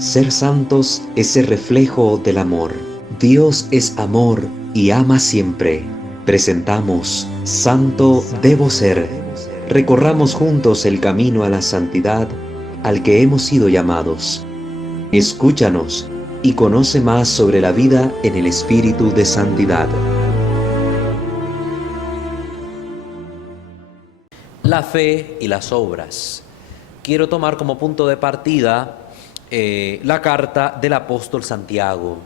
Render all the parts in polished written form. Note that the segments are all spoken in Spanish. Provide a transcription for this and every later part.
Ser santos es ser reflejo del amor. Dios es amor y ama siempre. Presentamos Santo Debo Ser. Recorramos juntos el camino a la santidad al que hemos sido llamados. Escúchanos y conoce más sobre la vida en el espíritu de santidad. La fe y las obras. Quiero tomar como punto de partida la carta del apóstol Santiago,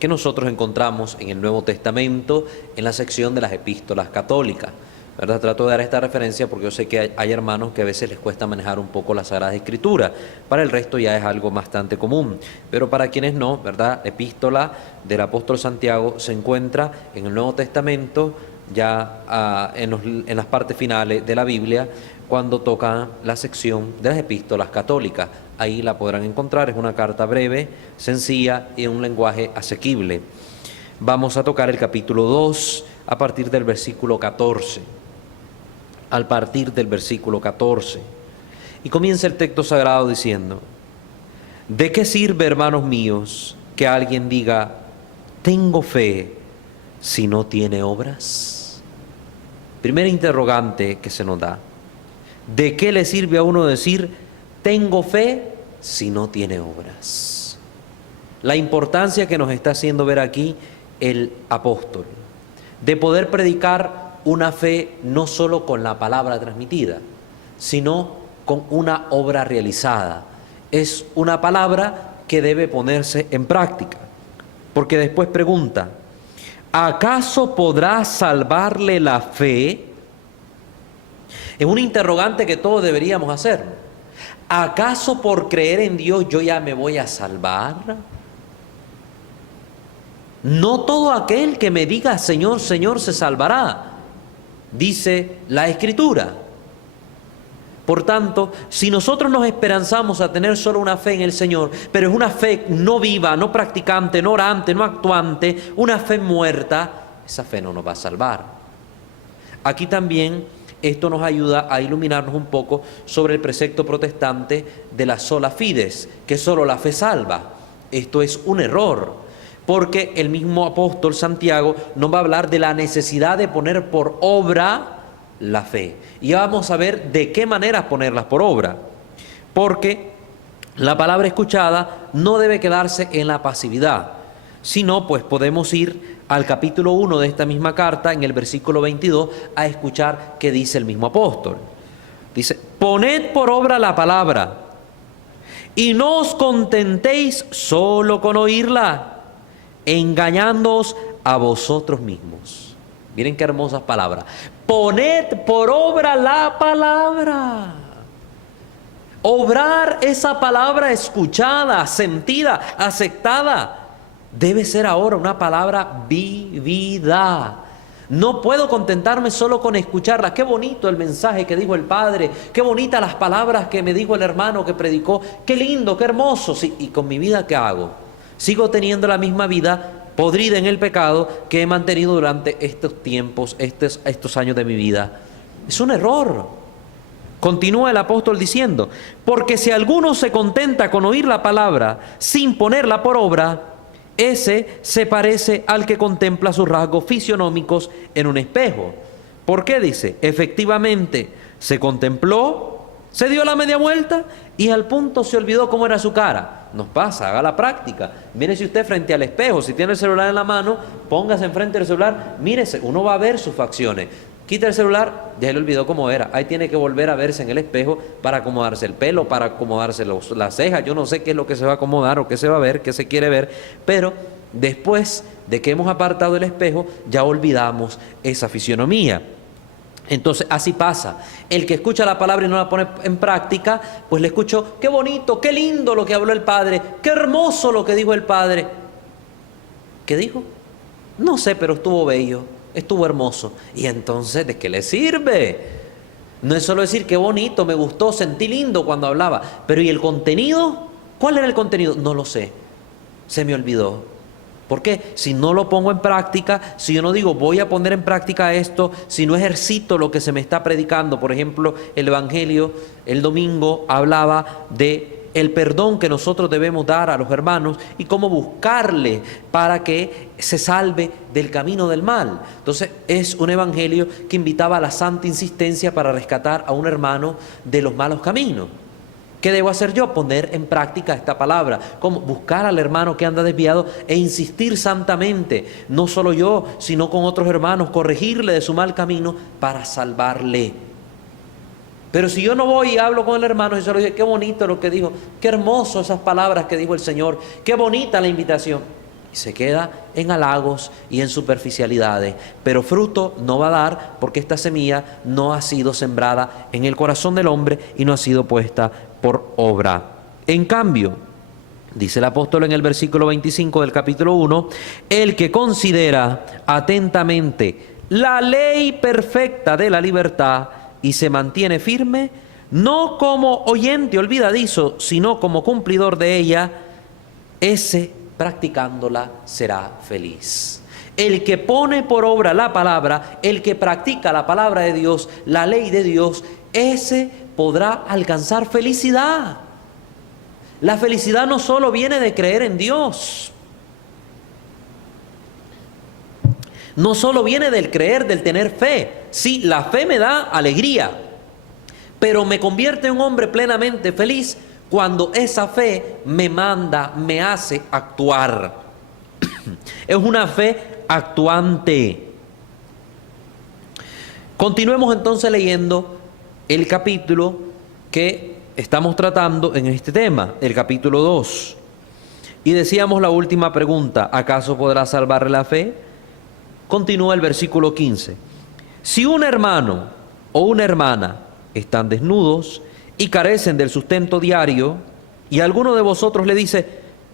que nosotros encontramos en el Nuevo Testamento, en la sección de las epístolas católicas, ¿verdad? Trato de dar esta referencia porque yo sé que hay hermanos que a veces les cuesta manejar un poco la Sagrada Escritura. Para el resto ya es algo bastante común, pero para quienes no, ¿verdad? La epístola del apóstol Santiago se encuentra en el Nuevo Testamento, ya en las partes finales de la Biblia, cuando toca la sección de las epístolas católicas. Ahí la podrán encontrar, es una carta breve, sencilla y en un lenguaje asequible. Vamos a tocar el capítulo 2 a partir del versículo 14. A partir del versículo 14. Y comienza el texto sagrado diciendo: ¿de qué sirve, hermanos míos, que alguien diga, tengo fe, si no tiene obras? Primera interrogante que se nos da. ¿De qué le sirve a uno decir, tengo fe, si no tiene obras? La importancia que nos está haciendo ver aquí el apóstol, de poder predicar una fe no solo con la palabra transmitida, sino con una obra realizada. Es una palabra que debe ponerse en práctica, porque después pregunta, ¿acaso podrá salvarle la fe? Es un interrogante que todos deberíamos hacer. ¿Acaso por creer en Dios yo ya me voy a salvar? No todo aquel que me diga Señor, Señor se salvará, dice la Escritura. Por tanto, si nosotros nos esperanzamos a tener solo una fe en el Señor, pero es una fe no viva, no practicante, no orante, no actuante, una fe muerta, esa fe no nos va a salvar. Aquí también esto nos ayuda a iluminarnos un poco sobre el precepto protestante de la sola fides, que solo la fe salva. Esto es un error, porque el mismo apóstol Santiago nos va a hablar de la necesidad de poner por obra la fe. Y vamos a ver de qué manera ponerlas por obra, porque la palabra escuchada no debe quedarse en la pasividad, sino pues podemos ir al capítulo 1 de esta misma carta, en el versículo 22, a escuchar qué dice el mismo apóstol. Dice, poned por obra la palabra, y no os contentéis solo con oírla, engañándoos a vosotros mismos. Miren qué hermosas palabras. Poned por obra la palabra. Obrar esa palabra escuchada, sentida, aceptada, debe ser ahora una palabra vivida. No puedo contentarme solo con escucharla. Qué bonito el mensaje que dijo el Padre, qué bonitas las palabras que me dijo el hermano que predicó, qué lindo, qué hermoso. Sí, ¿y con mi vida qué hago? Sigo teniendo la misma vida podrida en el pecado que he mantenido durante estos tiempos, estos años de mi vida. Es un error. Continúa el apóstol diciendo, porque si alguno se contenta con oír la palabra sin ponerla por obra, ese se parece al que contempla sus rasgos fisionómicos en un espejo. ¿Por qué dice? Efectivamente, se contempló, se dio la media vuelta y al punto se olvidó cómo era su cara. Nos pasa, haga la práctica. Mírese usted frente al espejo, si tiene el celular en la mano, póngase enfrente del celular, mírese, uno va a ver sus facciones. Quita el celular, ya le olvidó cómo era. Ahí tiene que volver a verse en el espejo para acomodarse el pelo, para acomodarse las cejas. Yo no sé qué es lo que se va a acomodar o qué se va a ver, qué se quiere ver, pero después de que hemos apartado el espejo, ya olvidamos esa fisionomía. Entonces así pasa, el que escucha la palabra y no la pone en práctica, pues le escuchó, qué bonito, qué lindo lo que habló el Padre, qué hermoso lo que dijo el Padre. ¿Qué dijo? No sé, pero estuvo bello, estuvo hermoso. Y entonces, ¿de qué le sirve? No es solo decir qué bonito, me gustó, sentí lindo cuando hablaba, pero ¿y el contenido? ¿Cuál era el contenido? No lo sé, se me olvidó. ¿Por qué? Si no lo pongo en práctica, si yo no digo voy a poner en práctica esto, si no ejercito lo que se me está predicando. Por ejemplo, el Evangelio el domingo hablaba de el perdón que nosotros debemos dar a los hermanos y cómo buscarle para que se salve del camino del mal. Entonces es un evangelio que invitaba a la santa insistencia para rescatar a un hermano de los malos caminos. ¿Qué debo hacer yo? Poner en práctica esta palabra. ¿Cómo? Buscar al hermano que anda desviado e insistir santamente, no solo yo, sino con otros hermanos, corregirle de su mal camino para salvarle. Pero si yo no voy y hablo con el hermano y se lo digo, qué bonito lo que dijo, qué hermoso esas palabras que dijo el Señor, qué bonita la invitación. Y se queda en halagos y en superficialidades, pero fruto no va a dar porque esta semilla no ha sido sembrada en el corazón del hombre y no ha sido puesta por obra. En cambio, dice el apóstol en el versículo 25 del capítulo 1, el que considera atentamente la ley perfecta de la libertad y se mantiene firme, no como oyente olvidadizo, sino como cumplidor de ella, ese practicándola será feliz. El que pone por obra la palabra, el que practica la palabra de Dios, la ley de Dios, ese podrá alcanzar felicidad. La felicidad no solo viene de creer en Dios, no solo viene del creer, del tener fe. Sí, la fe me da alegría, pero me convierte en un hombre plenamente feliz cuando esa fe me manda, me hace actuar. Es una fe actuante. Continuemos entonces leyendo el capítulo que estamos tratando en este tema, el capítulo 2. Y decíamos la última pregunta, ¿acaso podrá salvar la fe? Continúa el versículo 15. Si un hermano o una hermana están desnudos y carecen del sustento diario, y alguno de vosotros le dice,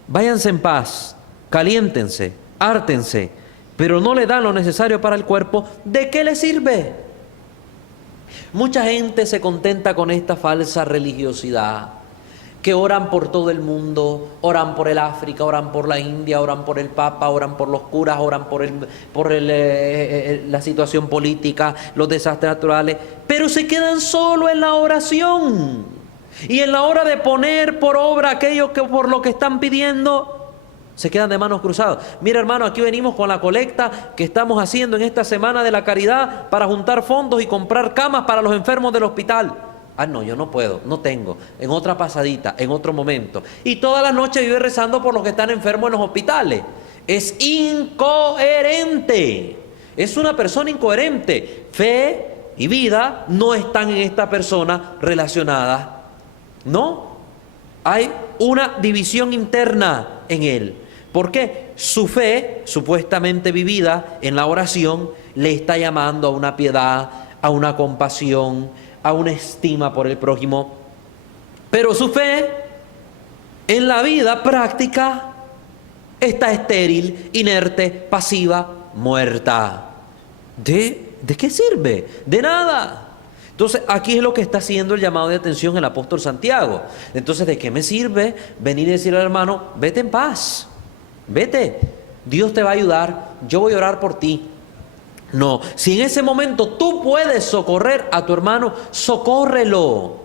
váyanse en paz, caliéntense, hártense, pero no le dan lo necesario para el cuerpo, ¿de qué le sirve? Mucha gente se contenta con esta falsa religiosidad, que oran por todo el mundo, oran por el África, oran por la India, oran por el Papa, oran por los curas, oran por la situación política, los desastres naturales, pero se quedan solo en la oración. Y en la hora de poner por obra aquello que por lo que están pidiendo, se quedan de manos cruzadas. Mira, hermano, aquí venimos con la colecta que estamos haciendo en esta semana de la caridad para juntar fondos y comprar camas para los enfermos del hospital. Ah, no, yo no puedo, no tengo. En otra pasadita, en otro momento. Y toda la noche vive rezando por los que están enfermos en los hospitales. Es incoherente. Es una persona incoherente. Fe y vida no están en esta persona relacionadas. No. Hay una división interna en él. ¿Por qué? Su fe, supuestamente vivida en la oración, le está llamando a una piedad, a una compasión, a una estima por el prójimo, pero su fe en la vida práctica está estéril, inerte, pasiva, muerta. ¿De qué sirve? De nada. Entonces aquí es lo que está haciendo el llamado de atención el apóstol Santiago. Entonces, ¿de qué me sirve venir y decirle al hermano, vete en paz, vete, Dios te va a ayudar, yo voy a orar por ti? No, si en ese momento tú puedes socorrer a tu hermano, socórrelo,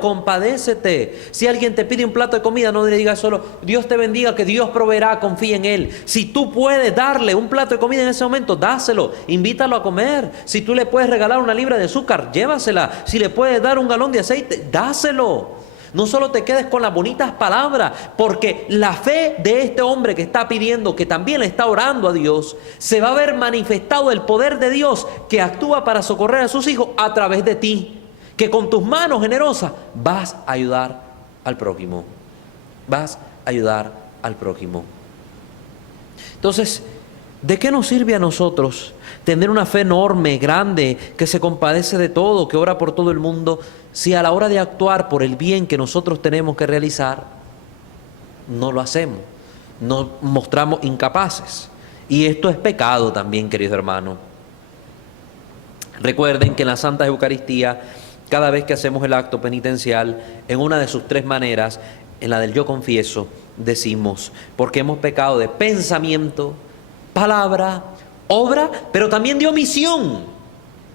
compadécete. Si alguien te pide un plato de comida, no le digas solo, Dios te bendiga, que Dios proveerá, confía en Él. Si tú puedes darle un plato de comida en ese momento, dáselo, invítalo a comer. Si tú le puedes regalar una libra de azúcar, llévasela. Si le puedes dar un galón de aceite, dáselo. No solo te quedes con las bonitas palabras, porque la fe de este hombre que está pidiendo, que también le está orando a Dios, se va a ver manifestado el poder de Dios que actúa para socorrer a sus hijos a través de ti, que con tus manos generosas vas a ayudar al prójimo. Vas a ayudar al prójimo. Entonces, ¿de qué nos sirve a nosotros tener una fe enorme, grande, que se compadece de todo, que ora por todo el mundo, si a la hora de actuar por el bien que nosotros tenemos que realizar, no lo hacemos, nos mostramos incapaces? Y esto es pecado también, queridos hermanos. Recuerden que en la Santa Eucaristía, cada vez que hacemos el acto penitencial, en una de sus tres maneras, en la del yo confieso, decimos, porque hemos pecado de pensamiento, palabra, obra, pero también de omisión.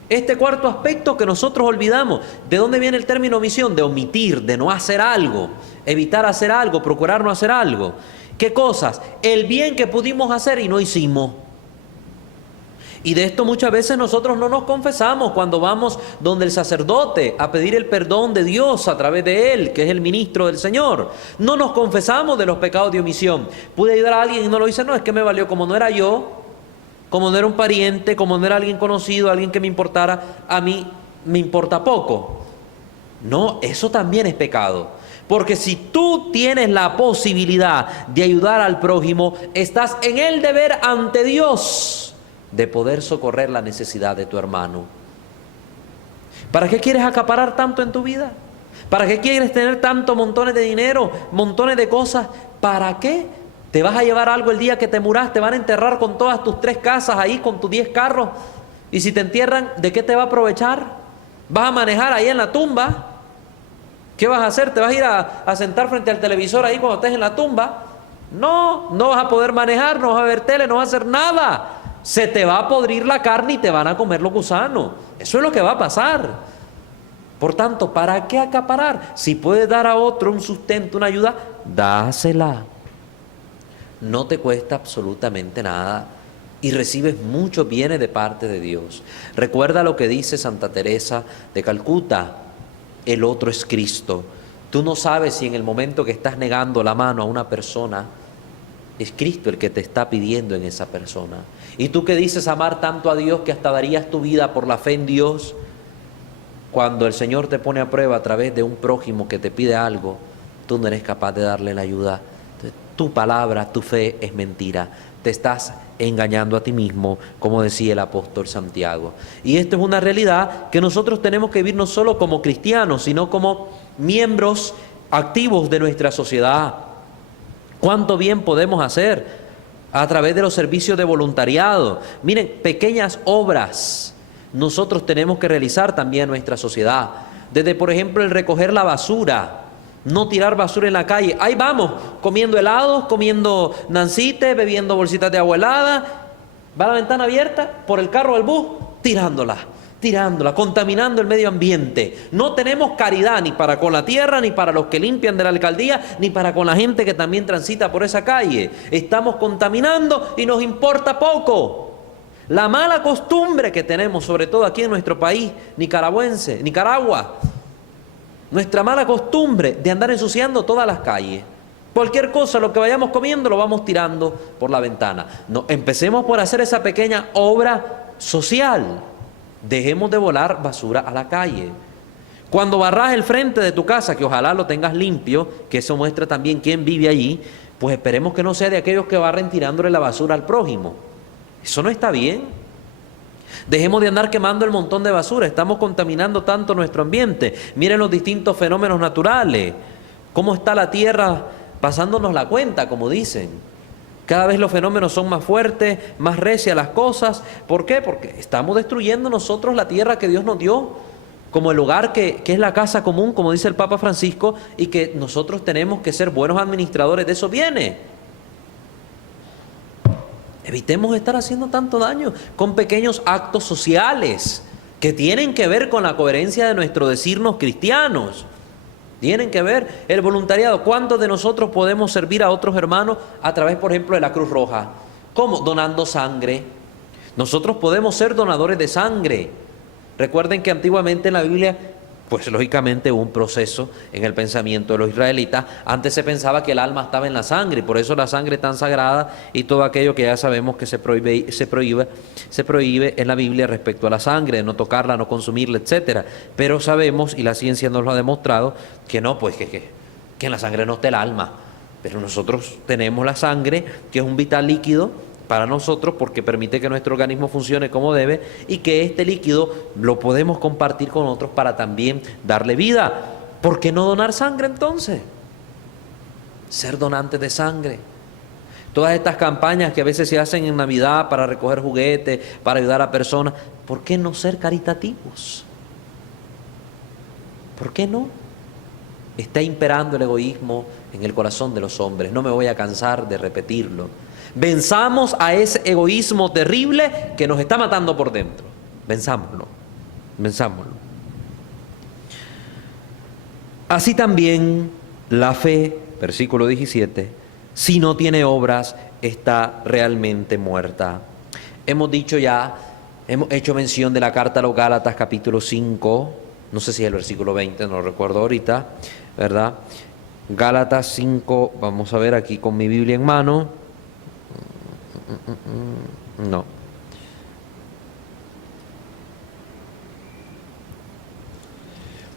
Este cuarto aspecto que nosotros olvidamos. ¿De dónde viene el término omisión? De omitir, de no hacer algo, evitar hacer algo, procurar no hacer algo. ¿Qué cosas? El bien que pudimos hacer y no hicimos. Y de esto muchas veces nosotros no nos confesamos cuando vamos donde el sacerdote a pedir el perdón de Dios a través de él, que es el ministro del Señor. No nos confesamos de los pecados de omisión. Pude ayudar a alguien y no lo hice, no, es que me valió, como no era yo, como no era un pariente, como no era alguien conocido, alguien que me importara, a mí me importa poco. No, eso también es pecado. Porque si tú tienes la posibilidad de ayudar al prójimo, estás en el deber ante Dios de poder socorrer la necesidad de tu hermano. ¿Para qué quieres acaparar tanto en tu vida? ¿Para qué quieres tener tantos montones de dinero, montones de cosas? ¿Para qué? ¿Te vas a llevar algo el día que te muras? ¿Te van a enterrar con todas tus 3 casas ahí, con tus 10 carros? Y si te entierran, ¿de qué te va a aprovechar? ¿Vas a manejar ahí en la tumba? ¿Qué vas a hacer? ¿Te vas a ir a sentar frente al televisor ahí cuando estés en la tumba? No, no vas a poder manejar, no vas a ver tele, no vas a hacer nada. Se te va a podrir la carne y te van a comer los gusanos. Eso es lo que va a pasar. Por tanto, ¿para qué acaparar? Si puedes dar a otro un sustento, una ayuda, dásela. No te cuesta absolutamente nada y recibes muchos bienes de parte de Dios. Recuerda lo que dice Santa Teresa de Calcuta: el otro es Cristo. Tú no sabes si en el momento que estás negando la mano a una persona, es Cristo el que te está pidiendo en esa persona. Y tú que dices amar tanto a Dios que hasta darías tu vida por la fe en Dios, cuando el Señor te pone a prueba a través de un prójimo que te pide algo, tú no eres capaz de darle la ayuda. Entonces, tu palabra, tu fe es mentira. Te estás engañando a ti mismo, como decía el apóstol Santiago. Y esto es una realidad que nosotros tenemos que vivir no solo como cristianos, sino como miembros activos de nuestra sociedad. ¿Cuánto bien podemos hacer a través de los servicios de voluntariado? Miren, pequeñas obras nosotros tenemos que realizar también en nuestra sociedad. Desde, por ejemplo, el recoger la basura, no tirar basura en la calle. Ahí vamos, comiendo helados, comiendo nancite, bebiendo bolsitas de agua helada. Va la ventana abierta, por el carro del bus, tirándola, contaminando el medio ambiente. No tenemos caridad ni para con la tierra, ni para los que limpian de la alcaldía, ni para con la gente que también transita por esa calle. Estamos contaminando y nos importa poco. La mala costumbre que tenemos, sobre todo aquí en nuestro país Nicaragua, nuestra mala costumbre de andar ensuciando todas las calles. Cualquier cosa, lo que vayamos comiendo, lo vamos tirando por la ventana. No, empecemos por hacer esa pequeña obra social. Dejemos de volar basura a la calle. Cuando barras el frente de tu casa, que ojalá lo tengas limpio, que eso muestra también quién vive allí, pues esperemos que no sea de aquellos que barren tirándole la basura al prójimo. Eso no está bien. Dejemos de andar quemando el montón de basura. Estamos contaminando tanto nuestro ambiente. Miren los distintos fenómenos naturales. Cómo está la tierra pasándonos la cuenta, como dicen. Cada vez los fenómenos son más fuertes, más recias las cosas. ¿Por qué? Porque estamos destruyendo nosotros la tierra que Dios nos dio, como el hogar que es la casa común, como dice el Papa Francisco, y que nosotros tenemos que ser buenos administradores de esos bienes. Evitemos estar haciendo tanto daño con pequeños actos sociales que tienen que ver con la coherencia de nuestro decirnos cristianos. Tienen que ver el voluntariado. ¿Cuántos de nosotros podemos servir a otros hermanos a través, por ejemplo, de la Cruz Roja? ¿Cómo? Donando sangre. Nosotros podemos ser donadores de sangre. Recuerden que antiguamente en la Biblia, pues lógicamente hubo un proceso en el pensamiento de los israelitas. Antes se pensaba que el alma estaba en la sangre, y por eso la sangre es tan sagrada y todo aquello que ya sabemos que se prohíbe en la Biblia respecto a la sangre, de no tocarla, no consumirla, etcétera. Pero sabemos, y la ciencia nos lo ha demostrado, que no, pues que en la sangre no está el alma. Pero nosotros tenemos la sangre, que es un vital líquido para nosotros, porque permite que nuestro organismo funcione como debe, y que este líquido lo podemos compartir con otros para también darle vida. ¿Por qué no donar sangre entonces? Ser donantes de sangre. Todas estas campañas que a veces se hacen en Navidad para recoger juguetes, para ayudar a personas, ¿por qué no ser caritativos? ¿Por qué no? Está imperando el egoísmo en el corazón de los hombres. No me voy a cansar de repetirlo. Venzamos a ese egoísmo terrible que nos está matando por dentro. Venzámoslo. Pensámoslo. Así también la fe, versículo 17, si no tiene obras, está realmente muerta. Hemos hecho mención de la carta a los Gálatas, capítulo 5, no sé si es el versículo 20, no lo recuerdo ahorita, ¿verdad? Gálatas 5, vamos a ver aquí con mi Biblia en mano. No.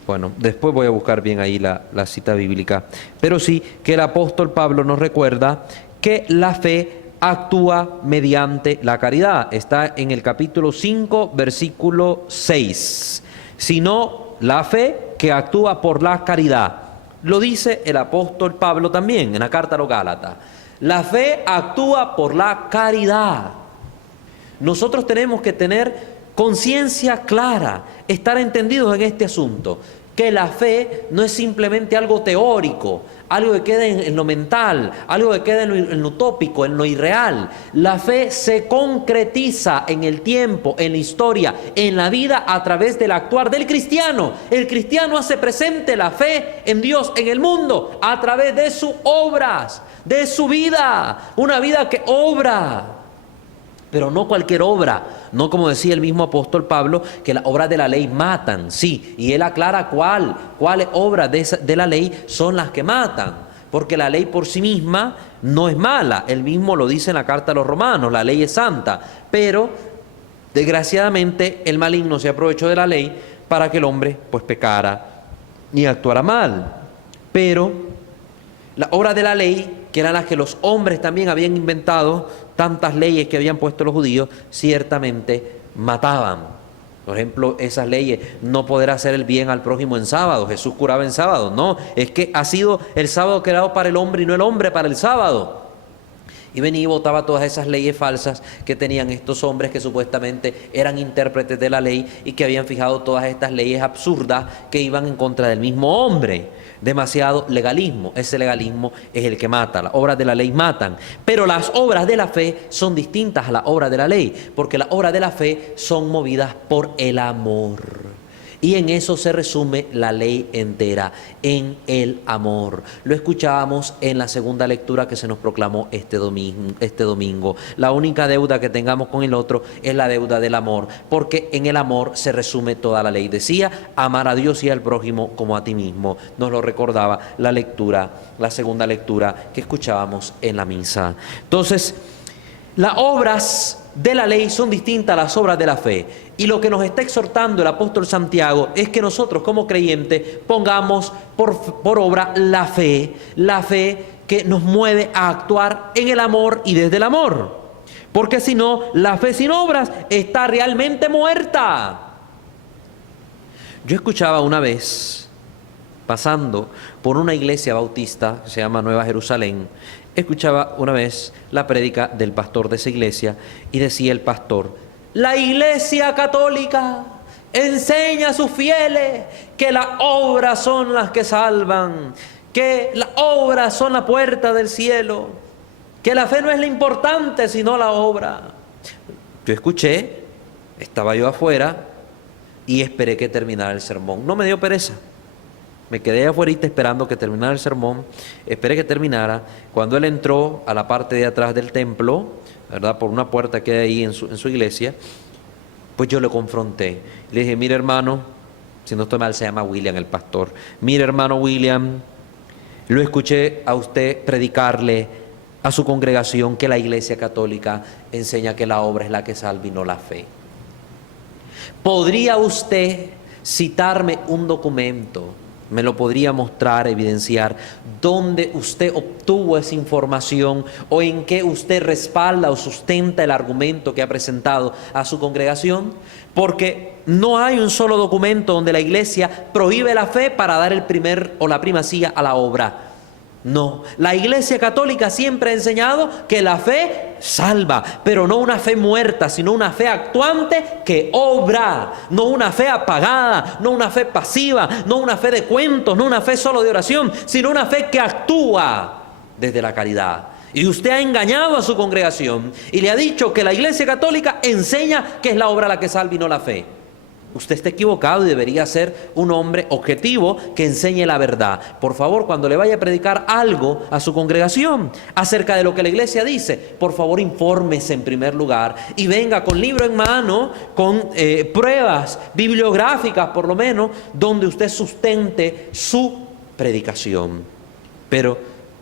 Bueno, después voy a buscar bien ahí la cita bíblica. Pero sí que el apóstol Pablo nos recuerda que la fe actúa mediante la caridad. Está en el capítulo 5, versículo 6. Sino la fe que actúa por la caridad. Lo dice el apóstol Pablo también en la carta a los Gálatas. La fe actúa por la caridad. Nosotros tenemos que tener conciencia clara, estar entendidos en este asunto, que la fe no es simplemente algo teórico, algo que queda en lo mental, algo que queda en lo utópico, en lo irreal. La fe se concretiza en el tiempo, en la historia, en la vida a través del actuar del cristiano. El cristiano hace presente la fe en Dios, en el mundo, a través de sus obras, de su vida, una vida que obra. Pero no cualquier obra, no como decía el mismo apóstol Pablo, que las obras de la ley matan, sí, y él aclara cuáles obras de la ley son las que matan, porque la ley por sí misma no es mala, él mismo lo dice en la carta a los Romanos, la ley es santa, pero desgraciadamente el maligno se aprovechó de la ley para que el hombre pues pecara y actuara mal, pero las obras de la ley, que eran las que los hombres también habían inventado, tantas leyes que habían puesto los judíos, ciertamente mataban. Por ejemplo, esas leyes, no poder hacer el bien al prójimo en sábado. Jesús curaba en sábado. No, es que ha sido el sábado creado para el hombre y no el hombre para el sábado. Y venía y votaba todas esas leyes falsas que tenían estos hombres que supuestamente eran intérpretes de la ley y que habían fijado todas estas leyes absurdas que iban en contra del mismo hombre. Demasiado legalismo. Ese legalismo es el que mata. Las obras de la ley matan. Pero las obras de la fe son distintas a las obras de la ley, porque las obras de la fe son movidas por el amor. Y en eso se resume la ley entera, en el amor. Lo escuchábamos en la segunda lectura que se nos proclamó este domingo. La única deuda que tengamos con el otro es la deuda del amor, porque en el amor se resume toda la ley. Decía, amar a Dios y al prójimo como a ti mismo. Nos lo recordaba la segunda lectura que escuchábamos en la misa. Entonces, las obras de la ley son distintas a las obras de la fe. Y lo que nos está exhortando el apóstol Santiago es que nosotros como creyentes pongamos por obra la fe que nos mueve a actuar en el amor y desde el amor. Porque si no, la fe sin obras está realmente muerta. Yo escuchaba una vez, pasando por una iglesia bautista que se llama Nueva Jerusalén, escuchaba una vez la prédica del pastor de esa iglesia y decía el pastor: la Iglesia Católica enseña a sus fieles que las obras son las que salvan, que las obras son la puerta del cielo, que la fe no es lo importante sino la obra. Yo escuché, estaba yo afuera y esperé que terminara el sermón. No me dio pereza. Me quedé afuera esperando que terminara el sermón, esperé que terminara. Cuando él entró a la parte de atrás del templo, ¿verdad?, por una puerta que hay ahí en su iglesia, pues yo le confronté. Le dije: mire, hermano, si no estoy mal se llama William el pastor, mire, hermano William, lo escuché a usted predicarle a su congregación que la Iglesia Católica enseña que la obra es la que salva y no la fe. ¿Podría usted citarme un documento? Me lo podría mostrar, evidenciar, dónde usted obtuvo esa información o en qué usted respalda o sustenta el argumento que ha presentado a su congregación. Porque no hay un solo documento donde la iglesia prohíbe la fe para dar el primer o la primacía a la obra. No, la Iglesia Católica siempre ha enseñado que la fe salva, pero no una fe muerta, sino una fe actuante que obra, no una fe apagada, no una fe pasiva, no una fe de cuentos, no una fe solo de oración, sino una fe que actúa desde la caridad. Y usted ha engañado a su congregación y le ha dicho que la Iglesia Católica enseña que es la obra la que salva y no la fe. Usted está equivocado y debería ser un hombre objetivo que enseñe la verdad. Por favor, cuando le vaya a predicar algo a su congregación acerca de lo que la iglesia dice, por favor infórmese en primer lugar y venga con libro en mano, con pruebas bibliográficas por lo menos, donde usted sustente su predicación. Pero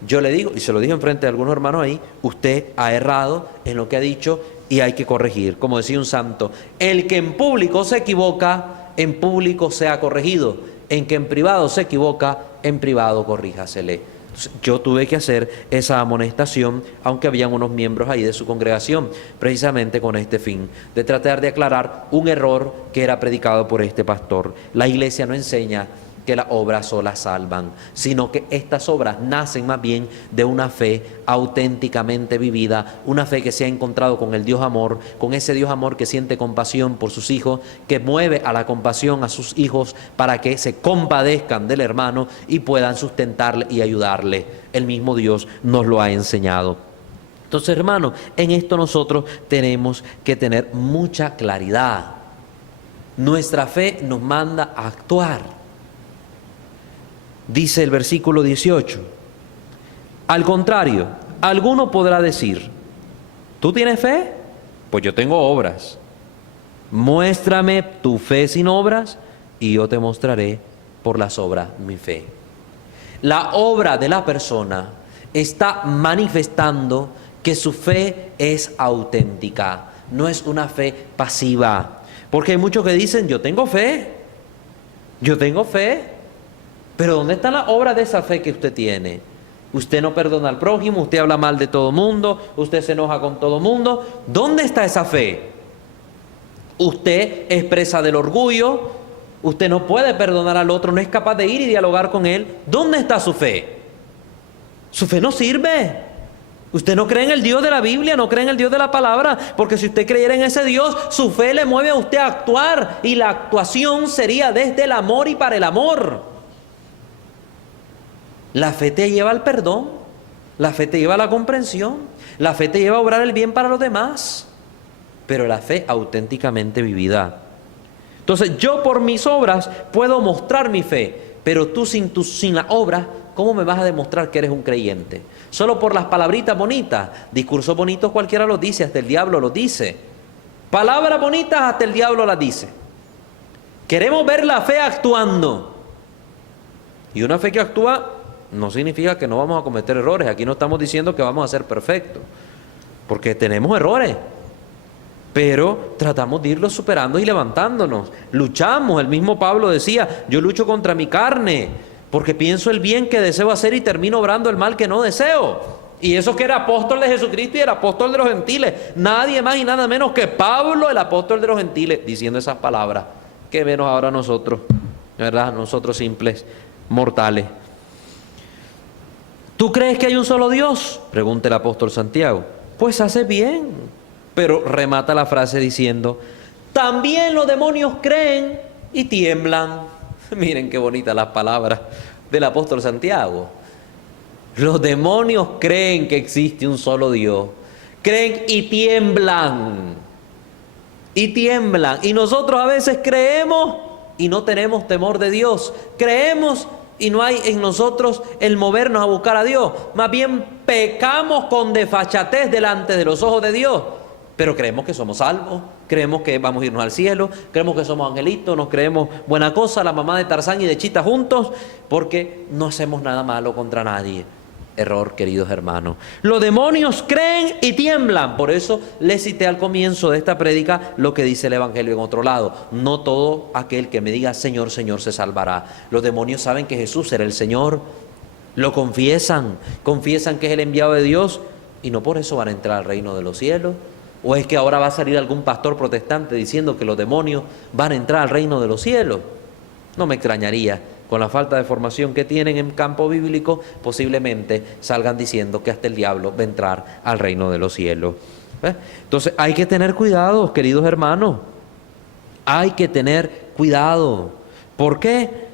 yo le digo, y se lo dije enfrente de algunos hermanos ahí, usted ha errado en lo que ha dicho y hay que corregir. Como decía un santo, el que en público se equivoca, en público sea corregido. En que en privado se equivoca, en privado corríjasele. Entonces, yo tuve que hacer esa amonestación, aunque habían unos miembros ahí de su congregación, precisamente con este fin, de tratar de aclarar un error que era predicado por este pastor. La iglesia no enseña que las obras solas salvan, sino que estas obras nacen más bien de una fe auténticamente vivida, una fe que se ha encontrado con el Dios amor, con ese Dios amor que siente compasión por sus hijos, que mueve a la compasión a sus hijos para que se compadezcan del hermano y puedan sustentarle y ayudarle. El mismo Dios nos lo ha enseñado. Entonces, hermanos, en esto nosotros tenemos que tener mucha claridad. Nuestra fe nos manda a actuar. Dice el versículo 18, al contrario, alguno podrá decir, ¿tú tienes fe? Pues yo tengo obras. Muéstrame tu fe sin obras y yo te mostraré por las obras mi fe. La obra de la persona está manifestando que su fe es auténtica, no es una fe pasiva. Porque hay muchos que dicen, yo tengo fe. Pero ¿dónde está la obra de esa fe que usted tiene? Usted no perdona al prójimo, usted habla mal de todo el mundo, usted se enoja con todo el mundo. ¿Dónde está esa fe? Usted expresa del orgullo, usted no puede perdonar al otro, no es capaz de ir y dialogar con él. ¿Dónde está su fe? Su fe no sirve. Usted no cree en el Dios de la Biblia, no cree en el Dios de la palabra, porque si usted creyera en ese Dios, su fe le mueve a usted a actuar y la actuación sería desde el amor y para el amor. La fe te lleva al perdón, la fe te lleva a la comprensión, la fe te lleva a obrar el bien para los demás, pero la fe auténticamente vivida. Entonces yo por mis obras puedo mostrar mi fe, pero tú sin la obra, ¿cómo me vas a demostrar que eres un creyente? Solo por las palabritas bonitas, discursos bonitos cualquiera los dice, hasta el diablo los dice. Palabras bonitas hasta el diablo las dice. Queremos ver la fe actuando. Y una fe que actúa no significa que no vamos a cometer errores. Aquí no estamos diciendo que vamos a ser perfectos, porque tenemos errores, pero tratamos de irlos superando y levantándonos. Luchamos, el mismo Pablo decía, yo lucho contra mi carne, porque pienso el bien que deseo hacer y termino obrando el mal que no deseo. Y eso que era apóstol de Jesucristo y era apóstol de los gentiles, nadie más y nada menos que Pablo, el apóstol de los gentiles, diciendo esas palabras. Que menos ahora nosotros, ¿verdad? Nosotros simples mortales. ¿Tú crees que hay un solo Dios?, pregunta el apóstol Santiago. Pues hace bien, pero remata la frase diciendo, también los demonios creen y tiemblan. Miren qué bonitas las palabras del apóstol Santiago. Los demonios creen que existe un solo Dios, creen y tiemblan. Y tiemblan. Y nosotros a veces creemos y no tenemos temor de Dios. Creemos y no hay en nosotros el movernos a buscar a Dios. Más bien pecamos con desfachatez delante de los ojos de Dios. Pero creemos que somos salvos, creemos que vamos a irnos al cielo, creemos que somos angelitos, nos creemos buena cosa, la mamá de Tarzán y de Chita juntos, porque no hacemos nada malo contra nadie. Error, queridos hermanos. Los demonios creen y tiemblan. Por eso les cité al comienzo de esta prédica lo que dice el Evangelio en otro lado. No todo aquel que me diga Señor, Señor se salvará. Los demonios saben que Jesús era el Señor. Lo confiesan que es el enviado de Dios y no por eso van a entrar al reino de los cielos. ¿O es que ahora va a salir algún pastor protestante diciendo que los demonios van a entrar al reino de los cielos? No me extrañaría. Con la falta de formación que tienen en campo bíblico, posiblemente salgan diciendo que hasta el diablo va a entrar al reino de los cielos. Entonces hay que tener cuidado, queridos hermanos. Hay que tener cuidado. ¿Por qué?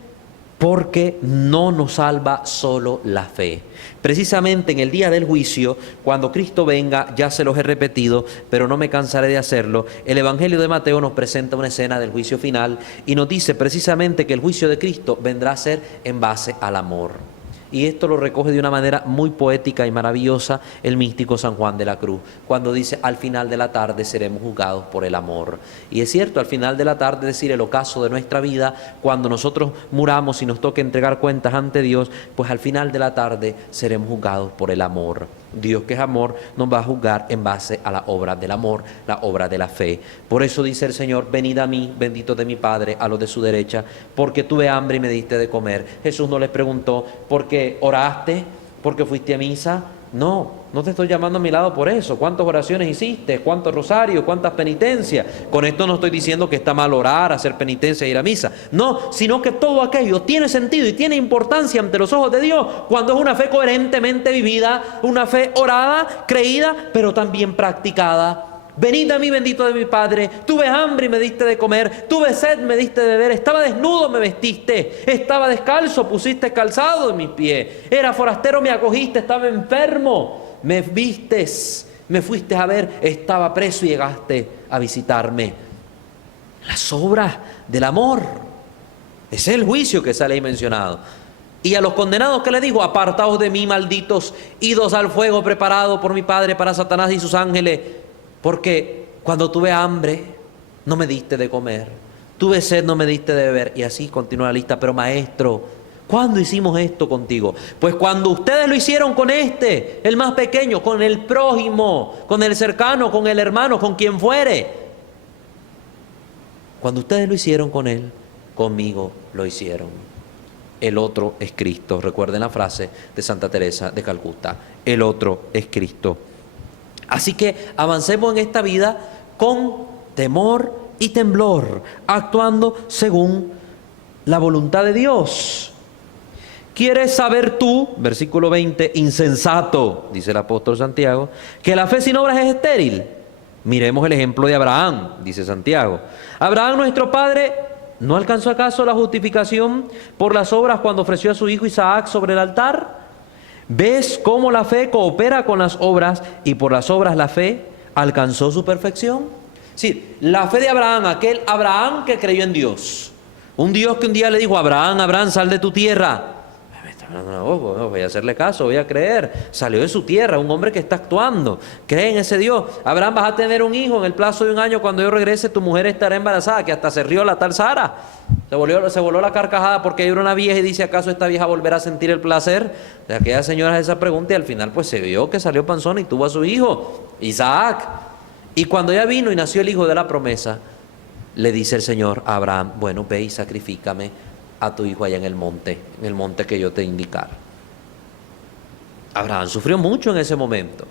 porque no nos salva solo la fe. Precisamente en el día del juicio, cuando Cristo venga, ya se los he repetido, pero no me cansaré de hacerlo, el Evangelio de Mateo nos presenta una escena del juicio final y nos dice precisamente que el juicio de Cristo vendrá a ser en base al amor. Y esto lo recoge de una manera muy poética y maravillosa el místico San Juan de la Cruz, cuando dice: al final de la tarde seremos juzgados por el amor. Y es cierto, al final de la tarde, es decir, el ocaso de nuestra vida, cuando nosotros muramos y nos toque entregar cuentas ante Dios, pues al final de la tarde seremos juzgados por el amor. Dios, que es amor, nos va a juzgar en base a la obra del amor, la obra de la fe. Por eso dice el Señor: venid a mí, benditos de mi Padre, a los de su derecha, porque tuve hambre y me diste de comer. Jesús no les preguntó: ¿por qué oraste? ¿Por qué fuiste a misa? No te estoy llamando a mi lado por eso. ¿Cuántas oraciones hiciste? ¿Cuántos rosarios? ¿Cuántas penitencias? Con esto no estoy diciendo que está mal orar, hacer penitencia e ir a misa. No, sino que todo aquello tiene sentido y tiene importancia ante los ojos de Dios cuando es una fe coherentemente vivida, una fe orada, creída, pero también practicada. Venid a mí, bendito de mi Padre, tuve hambre y me diste de comer, tuve sed, me diste de beber, estaba desnudo, me vestiste, estaba descalzo, pusiste calzado en mis pies, era forastero, me acogiste, estaba enfermo, me vistes, me fuiste a ver, estaba preso y llegaste a visitarme. Las obras del amor, ese es el juicio que sale ahí mencionado. Y a los condenados, ¿qué les dijo? Apartaos de mí, malditos, idos al fuego preparado por mi Padre para Satanás y sus ángeles. Porque cuando tuve hambre, no me diste de comer. Tuve sed, no me diste de beber. Y así continúa la lista. Pero maestro, ¿cuándo hicimos esto contigo? Pues cuando ustedes lo hicieron con este, el más pequeño, con el prójimo, con el cercano, con el hermano, con quien fuere. Cuando ustedes lo hicieron con él, conmigo lo hicieron. El otro es Cristo. Recuerden la frase de Santa Teresa de Calcuta. El otro es Cristo. Así que avancemos en esta vida con temor y temblor, actuando según la voluntad de Dios. ¿Quieres saber tú, versículo 20, insensato, dice el apóstol Santiago, que la fe sin obras es estéril? Miremos el ejemplo de Abraham, dice Santiago. Abraham, nuestro padre, ¿no alcanzó acaso la justificación por las obras cuando ofreció a su hijo Isaac sobre el altar? ¿Ves cómo la fe coopera con las obras y por las obras la fe alcanzó su perfección? Sí, la fe de Abraham, aquel Abraham que creyó en Dios. Un Dios que un día le dijo: Abraham, Abraham, sal de tu tierra. No, voy a hacerle caso, voy a creer. Salió de su tierra, un hombre que está actuando. Cree en ese Dios. Abraham, vas a tener un hijo en el plazo de un año. Cuando yo regrese, tu mujer estará embarazada. Que hasta se rió la tal Sara. Se voló la carcajada porque era una vieja y dice: ¿acaso esta vieja volverá a sentir el placer? De aquella señora hace esa pregunta y al final pues se vio que salió panzona y tuvo a su hijo, Isaac. Y cuando ya vino y nació el hijo de la promesa, le dice el Señor a Abraham: bueno, ve y sacrifícame a tu hijo allá en el monte que yo te indicar. Abraham sufrió mucho en ese momento.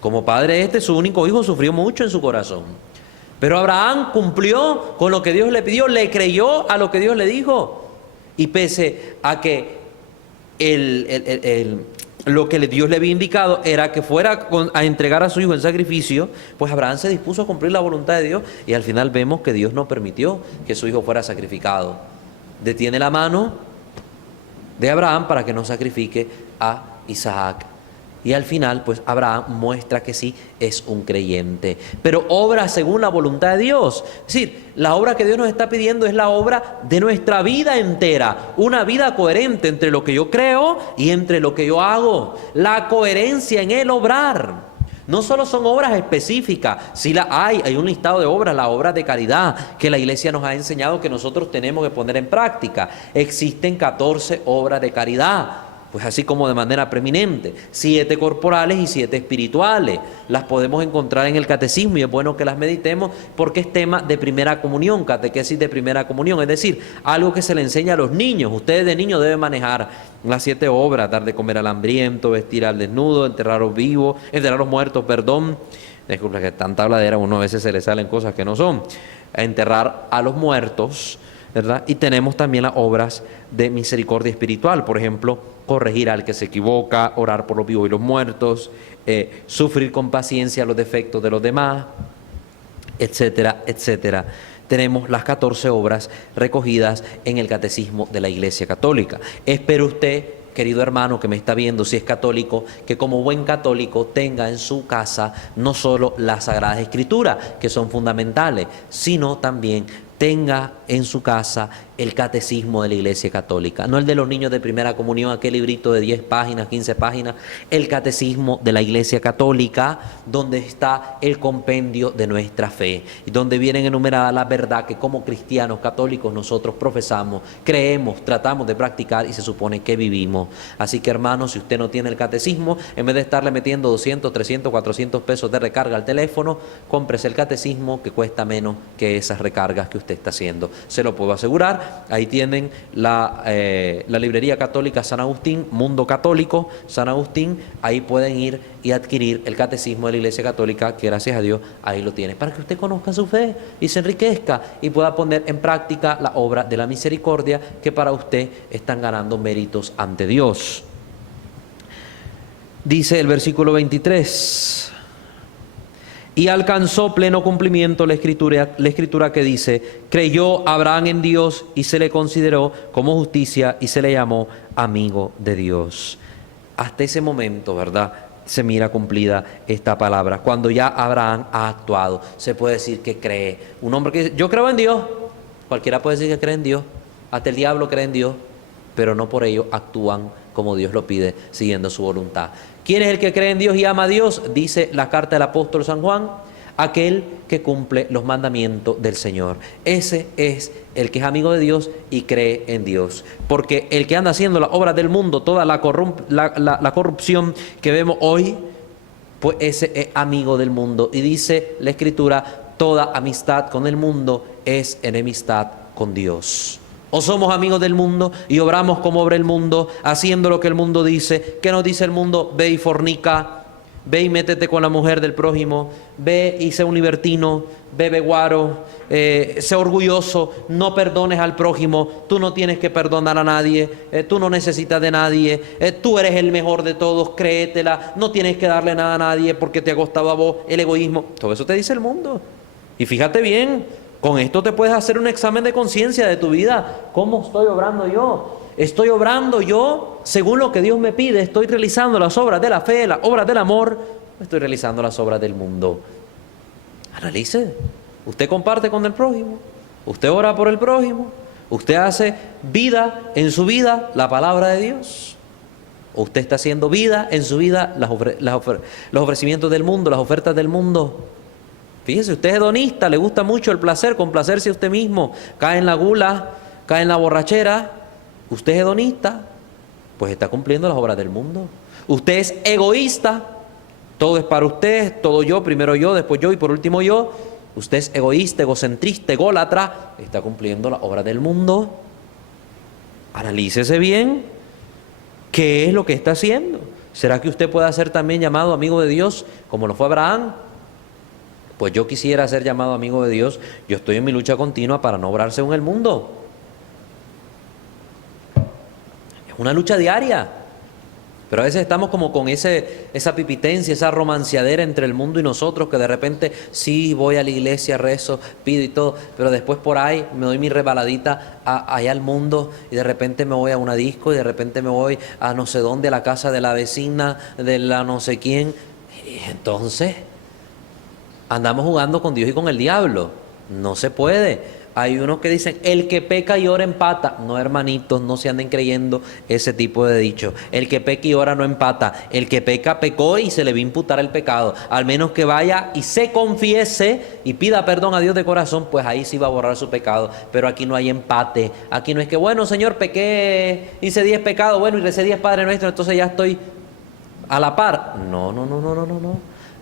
Como padre su único hijo, sufrió mucho en su corazón. Pero Abraham cumplió con lo que Dios le pidió, le creyó a lo que Dios le dijo. Y pese a que lo que Dios le había indicado era que fuera a entregar a su hijo en sacrificio, pues Abraham se dispuso a cumplir la voluntad de Dios y al final vemos que Dios no permitió que su hijo fuera sacrificado. Detiene la mano de Abraham para que no sacrifique a Isaac. Y al final, pues Abraham muestra que sí es un creyente, pero obra según la voluntad de Dios. Es decir, la obra que Dios nos está pidiendo es la obra de nuestra vida entera, una vida coherente entre lo que yo creo y entre lo que yo hago, la coherencia en el obrar. No solo son obras específicas, sí la hay un listado de obras, las obras de caridad que la Iglesia nos ha enseñado que nosotros tenemos que poner en práctica. Existen 14 obras de caridad, pues así como de manera preeminente, 7 corporales y 7 espirituales. Las podemos encontrar en el catecismo y es bueno que las meditemos porque es tema de primera comunión, catequesis de primera comunión, es decir, algo que se le enseña a los niños. Ustedes de niños deben manejar las 7 obras: dar de comer al hambriento, vestir al desnudo, enterrar a los muertos, disculpa que tanta habladera, uno a veces se le salen cosas que no son, enterrar a los muertos, ¿verdad? Y tenemos también las obras de misericordia espiritual, por ejemplo, corregir al que se equivoca, orar por los vivos y los muertos, sufrir con paciencia los defectos de los demás, etcétera, etcétera. tenemos las 14 obras recogidas en el Catecismo de la Iglesia Católica. Espero usted, querido hermano que me está viendo, si es católico, que como buen católico tenga en su casa no solo las Sagradas Escrituras, que son fundamentales, sino también tenga en su casa el Catecismo de la Iglesia Católica, no el de los niños de primera comunión, aquel librito de 10 páginas, 15 páginas, el Catecismo de la Iglesia Católica, donde está el compendio de nuestra fe, y donde vienen enumeradas la verdad que como cristianos católicos nosotros profesamos, creemos, tratamos de practicar y se supone que vivimos. Así que hermanos, si usted no tiene el Catecismo, en vez de estarle metiendo 200, 300, 400 pesos de recarga al teléfono, cómprese el Catecismo, que cuesta menos que esas recargas que usted está haciendo, se lo puedo asegurar. Ahí tienen la librería católica San Agustín, Mundo Católico San Agustín, ahí pueden ir y adquirir el Catecismo de la Iglesia Católica, que gracias a Dios ahí lo tiene, para que usted conozca su fe y se enriquezca y pueda poner en práctica la obra de la misericordia, que para usted están ganando méritos ante Dios. Dice el versículo 23: y alcanzó pleno cumplimiento la escritura que dice: creyó Abraham en Dios y se le consideró como justicia y se le llamó amigo de Dios. Hasta ese momento, ¿verdad?, se mira cumplida esta palabra. Cuando ya Abraham ha actuado, se puede decir que cree. Un hombre que dice: yo creo en Dios, cualquiera puede decir que cree en Dios, hasta el diablo cree en Dios, pero no por ello actúan como Dios lo pide, siguiendo su voluntad. ¿Quién es el que cree en Dios y ama a Dios? Dice la carta del apóstol San Juan: aquel que cumple los mandamientos del Señor. Ese es el que es amigo de Dios y cree en Dios. Porque el que anda haciendo las obras del mundo, toda la corrupción que vemos hoy, pues ese es amigo del mundo. Y dice la Escritura: toda amistad con el mundo es enemistad con Dios. O somos amigos del mundo y obramos como obra el mundo, haciendo lo que el mundo dice. ¿Qué nos dice el mundo? Ve y fornica, ve y métete con la mujer del prójimo, ve y sé un libertino, bebe guaro, sé orgulloso, no perdones al prójimo, tú no tienes que perdonar a nadie, tú no necesitas de nadie, tú eres el mejor de todos, créetela, no tienes que darle nada a nadie porque te ha costado a vos el egoísmo. Todo eso te dice el mundo. Y fíjate bien, con esto te puedes hacer un examen de conciencia de tu vida. ¿Cómo estoy obrando yo? ¿Estoy obrando yo según lo que Dios me pide? ¿Estoy realizando las obras de la fe, las obras del amor? ¿O estoy realizando las obras del mundo? Analice. ¿Usted comparte con el prójimo? ¿Usted ora por el prójimo? ¿Usted hace vida en su vida la palabra de Dios? ¿O usted está haciendo vida en su vida los ofrecimientos del mundo, las ofertas del mundo? Fíjese, usted es hedonista, le gusta mucho el placer, complacerse a usted mismo, cae en la gula, cae en la borrachera. Usted es hedonista, pues está cumpliendo las obras del mundo. Usted es egoísta, todo es para usted, todo yo, primero yo, después yo y por último yo. Usted es egoísta, egocentrista, ególatra, está cumpliendo las obras del mundo. Analícese bien, ¿qué es lo que está haciendo? ¿Será que usted puede ser también llamado amigo de Dios, como lo fue Abraham? Pues yo quisiera ser llamado amigo de Dios. Yo estoy en mi lucha continua para no obrar según el mundo. Es una lucha diaria. Pero a veces estamos como con esa pipitencia, esa romanciadera entre el mundo y nosotros, que de repente sí voy a la iglesia, rezo, pido y todo, pero después por ahí me doy mi rebaladita allá al mundo y de repente me voy a una disco y de repente me voy a no sé dónde, a la casa de la vecina, de la no sé quién. Y entonces andamos jugando con Dios y con el diablo. No se puede. Hay unos que dicen: el que peca y ora empata. No, hermanitos, no se anden creyendo ese tipo de dicho. El que peca y ora no empata. El que peca, pecó y se le va a imputar el pecado. Al menos que vaya y se confiese y pida perdón a Dios de corazón, pues ahí sí va a borrar su pecado. Pero aquí no hay empate. Aquí no es que, bueno, Señor, pequé, hice 10 pecados, bueno, y recé 10 Padre Nuestro, entonces ya estoy a la par. No.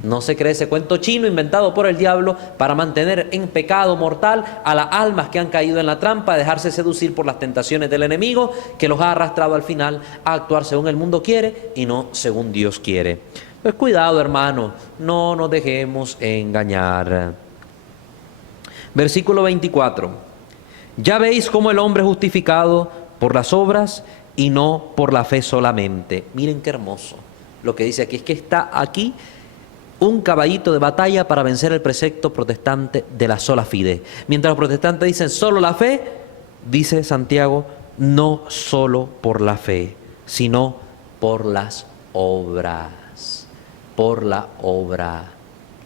No se cree ese cuento chino inventado por el diablo para mantener en pecado mortal a las almas que han caído en la trampa, dejarse seducir por las tentaciones del enemigo, que los ha arrastrado al final a actuar según el mundo quiere y no según Dios quiere. Pues cuidado, hermano, no nos dejemos engañar. Versículo 24. Ya veis cómo el hombre es justificado por las obras y no por la fe solamente. Miren qué hermoso lo que dice aquí. Es que está aquí un caballito de batalla para vencer el precepto protestante de la sola fide. Mientras los protestantes dicen solo la fe, dice Santiago, no solo por la fe, sino por las obras. Por la obra.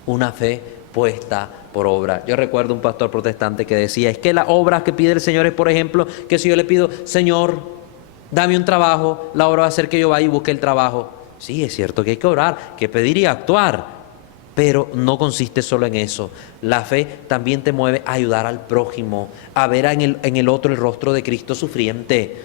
Una fe puesta por obra. Yo recuerdo un pastor protestante que decía, es que las obras que pide el Señor es, por ejemplo, que si yo le pido, Señor, dame un trabajo, la obra va a ser que yo vaya y busque el trabajo. Sí, es cierto que hay que orar, que pedir y actuar, pero no consiste solo en eso. La fe también te mueve a ayudar al prójimo, a ver en el otro el rostro de Cristo sufriente.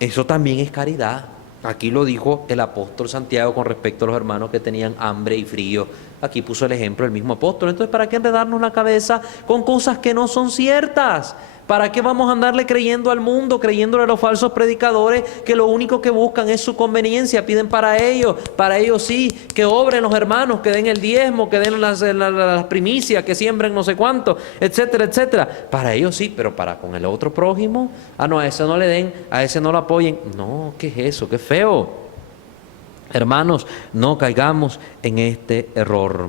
Eso también es caridad. Aquí lo dijo el apóstol Santiago con respecto a los hermanos que tenían hambre y frío. Aquí puso el ejemplo el mismo apóstol. Entonces, ¿para qué enredarnos la cabeza con cosas que no son ciertas? ¿Para qué vamos a andarle creyendo al mundo, creyéndole a los falsos predicadores que lo único que buscan es su conveniencia? Piden para ellos sí, que obren los hermanos, que den el diezmo, que den las primicias, que siembren no sé cuánto, etcétera, etcétera. Para ellos sí, pero para con el otro prójimo, no, a ese no le den, a ese no lo apoyen. No, ¿qué es eso? ¡Qué feo! Hermanos, no caigamos en este error.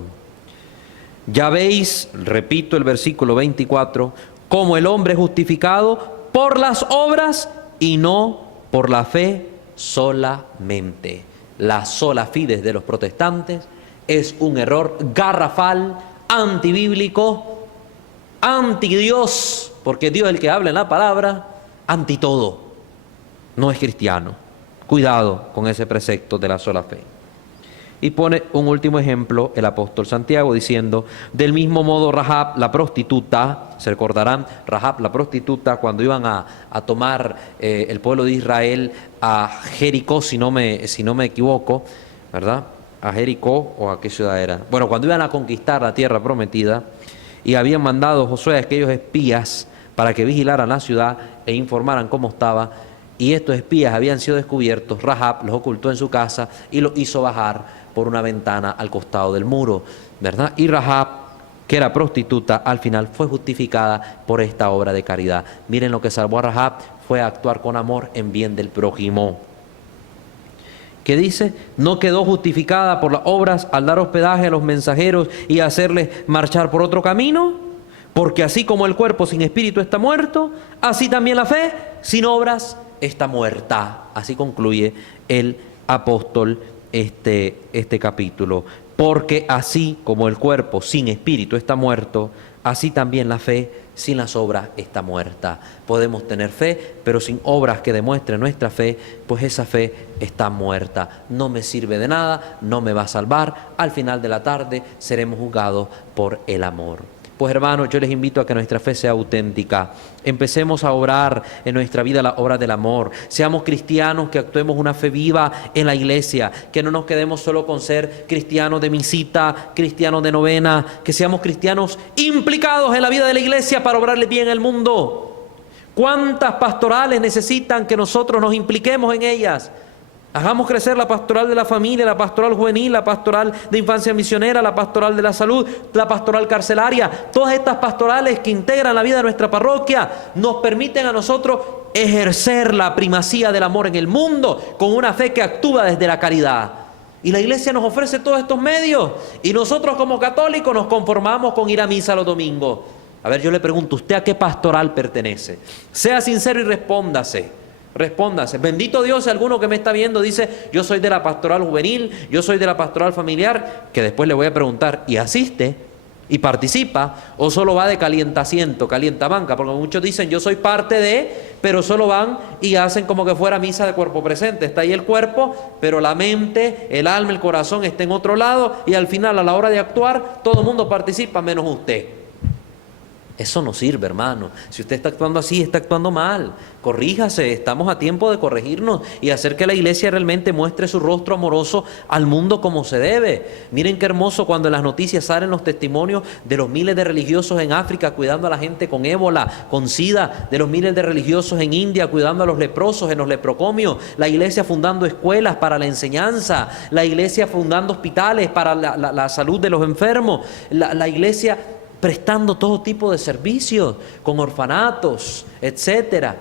Ya veis, repito el versículo 24, como el hombre es justificado por las obras y no por la fe solamente. La sola fide de los protestantes es un error garrafal, antibíblico, anti Dios, porque Dios es el que habla en la palabra, anti todo. No es cristiano. Cuidado con ese precepto de la sola fe. Y pone un último ejemplo el apóstol Santiago diciendo, del mismo modo Rahab la prostituta, se recordarán, Rahab la prostituta cuando iban a tomar el pueblo de Israel a Jericó, si no me equivoco, ¿verdad? A Jericó o a qué ciudad era. Bueno, cuando iban a conquistar la tierra prometida y habían mandado Josué a aquellos espías para que vigilaran la ciudad e informaran cómo estaba, y estos espías habían sido descubiertos, Rahab los ocultó en su casa y los hizo bajar por una ventana al costado del muro, ¿verdad? Y Rahab, que era prostituta, al final fue justificada por esta obra de caridad. Miren, lo que salvó a Rahab fue actuar con amor en bien del prójimo. ¿Qué dice? No quedó justificada por las obras al dar hospedaje a los mensajeros y hacerles marchar por otro camino, porque así como el cuerpo sin espíritu está muerto, así también la fe sin obras está muerta. Así concluye el apóstol este capítulo. Porque así como el cuerpo sin espíritu está muerto, así también la fe sin las obras está muerta. Podemos tener fe, pero sin obras que demuestren nuestra fe, pues esa fe está muerta. No me sirve de nada, no me va a salvar. Al final de la tarde seremos juzgados por el amor. Pues hermanos, yo les invito a que nuestra fe sea auténtica. Empecemos a obrar en nuestra vida la obra del amor. Seamos cristianos que actuemos una fe viva en la iglesia. Que no nos quedemos solo con ser cristianos de misita, cristianos de novena. Que seamos cristianos implicados en la vida de la iglesia para obrarle bien al mundo. ¿Cuántas pastorales necesitan que nosotros nos impliquemos en ellas? Hagamos crecer la pastoral de la familia, la pastoral juvenil, la pastoral de infancia misionera, la pastoral de la salud, la pastoral carcelaria. Todas estas pastorales que integran la vida de nuestra parroquia nos permiten a nosotros ejercer la primacía del amor en el mundo con una fe que actúa desde la caridad. Y la iglesia nos ofrece todos estos medios y nosotros como católicos nos conformamos con ir a misa los domingos. A ver, yo le pregunto, ¿usted a qué pastoral pertenece? Sea sincero y respóndase. Bendito Dios, si alguno que me está viendo dice, yo soy de la pastoral juvenil, yo soy de la pastoral familiar, que después le voy a preguntar, ¿y asiste? ¿Y participa? ¿O solo va de calientaciento, calientabanca? Porque muchos dicen, yo soy parte de, pero solo van y hacen como que fuera misa de cuerpo presente. Está ahí el cuerpo, pero la mente, el alma, el corazón está en otro lado, y al final, a la hora de actuar, todo el mundo participa menos usted. Eso no sirve, hermano. Si usted está actuando así, está actuando mal. Corríjase, estamos a tiempo de corregirnos y hacer que la iglesia realmente muestre su rostro amoroso al mundo como se debe. Miren qué hermoso cuando en las noticias salen los testimonios de los miles de religiosos en África cuidando a la gente con ébola, con sida, de los miles de religiosos en India cuidando a los leprosos en los leprocomios, la iglesia fundando escuelas para la enseñanza, la iglesia fundando hospitales para la salud de los enfermos, la iglesia prestando todo tipo de servicios, con orfanatos, etcétera.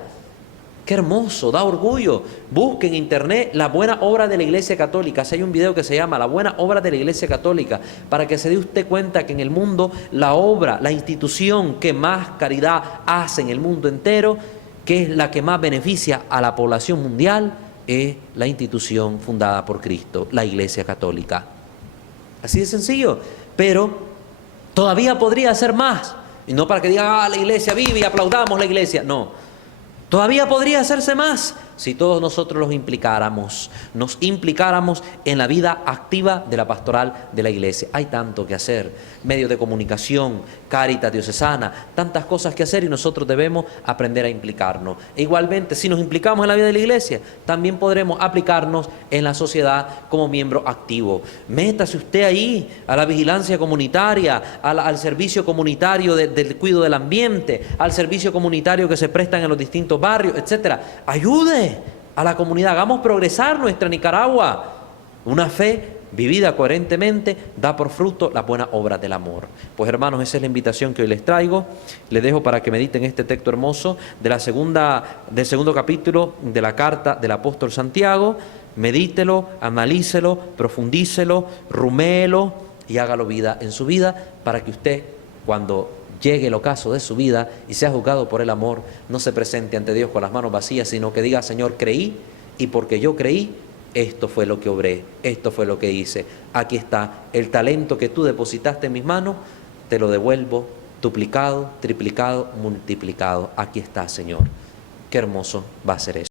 Qué hermoso, da orgullo. Busque en internet la buena obra de la Iglesia Católica. Si hay un video que se llama La buena obra de la Iglesia Católica, para que se dé usted cuenta que en el mundo la obra, la institución que más caridad hace en el mundo entero, que es la que más beneficia a la población mundial, es la institución fundada por Cristo, la Iglesia Católica. Así de sencillo, pero todavía podría hacer más. Y no para que digan, la iglesia vive y aplaudamos la iglesia. No, todavía podría hacerse más si todos nosotros nos implicáramos en la vida activa de la pastoral de la iglesia. Hay tanto que hacer, medios de comunicación, Cáritas diocesana, tantas cosas que hacer y nosotros debemos aprender a implicarnos. E igualmente, si nos implicamos en la vida de la iglesia, también podremos aplicarnos en la sociedad como miembro activo. Métase usted ahí a la vigilancia comunitaria, al servicio comunitario del cuidado del ambiente, al servicio comunitario que se prestan en los distintos barrios, etcétera. Ayude a la comunidad, hagamos progresar nuestra Nicaragua. Una fe vivida coherentemente da por fruto las buenas obras del amor. Pues hermanos, esa es la invitación que hoy les traigo. Les dejo para que mediten este texto hermoso del segundo capítulo de la carta del apóstol Santiago. Medítelo, analícelo, profundícelo, ruméelo y hágalo vida en su vida, para que usted, cuando llegue el ocaso de su vida y sea juzgado por el amor, no se presente ante Dios con las manos vacías, sino que diga: Señor, creí, y porque yo creí, esto fue lo que obré, esto fue lo que hice. Aquí está el talento que tú depositaste en mis manos, te lo devuelvo duplicado, triplicado, multiplicado. Aquí está, Señor. Qué hermoso va a ser eso.